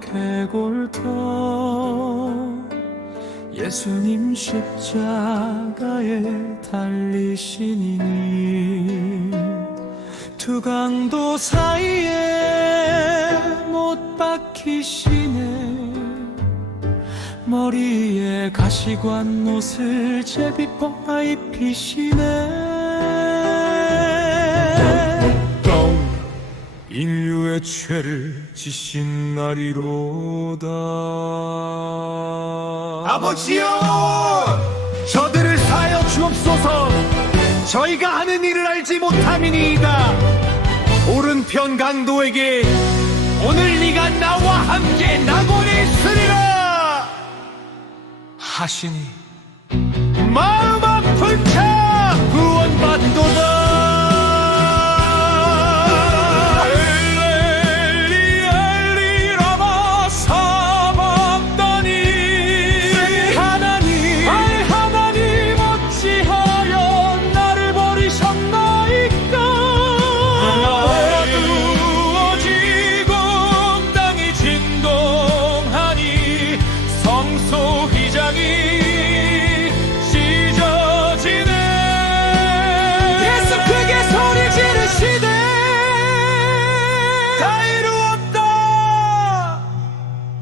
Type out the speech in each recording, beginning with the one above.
개골터. 예수님 십자가에 달리시니 두 강도 사이에 못 박히시네. 머리에 가시관 옷을 제비 뽑아 입히시네 죄를 지신 날이로다. 아버지여! 저들을 사하여 주옵소서. 저희가 하는 일을 알지 못함이니이다. 오른편 강도에게 오늘 네가 나와 함께 낙원에 있으리라! 하시니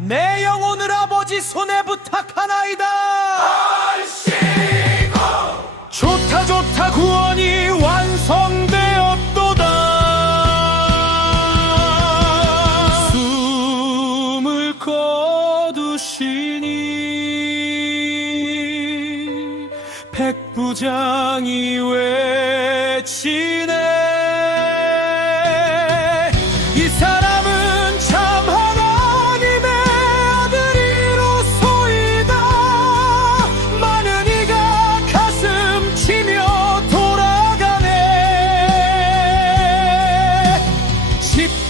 내 영혼을 아버지 손에 부탁하나이다. 좋다 좋다 구원이 완성되었도다. 숨을 거두시니 백부장이 외치네. 이사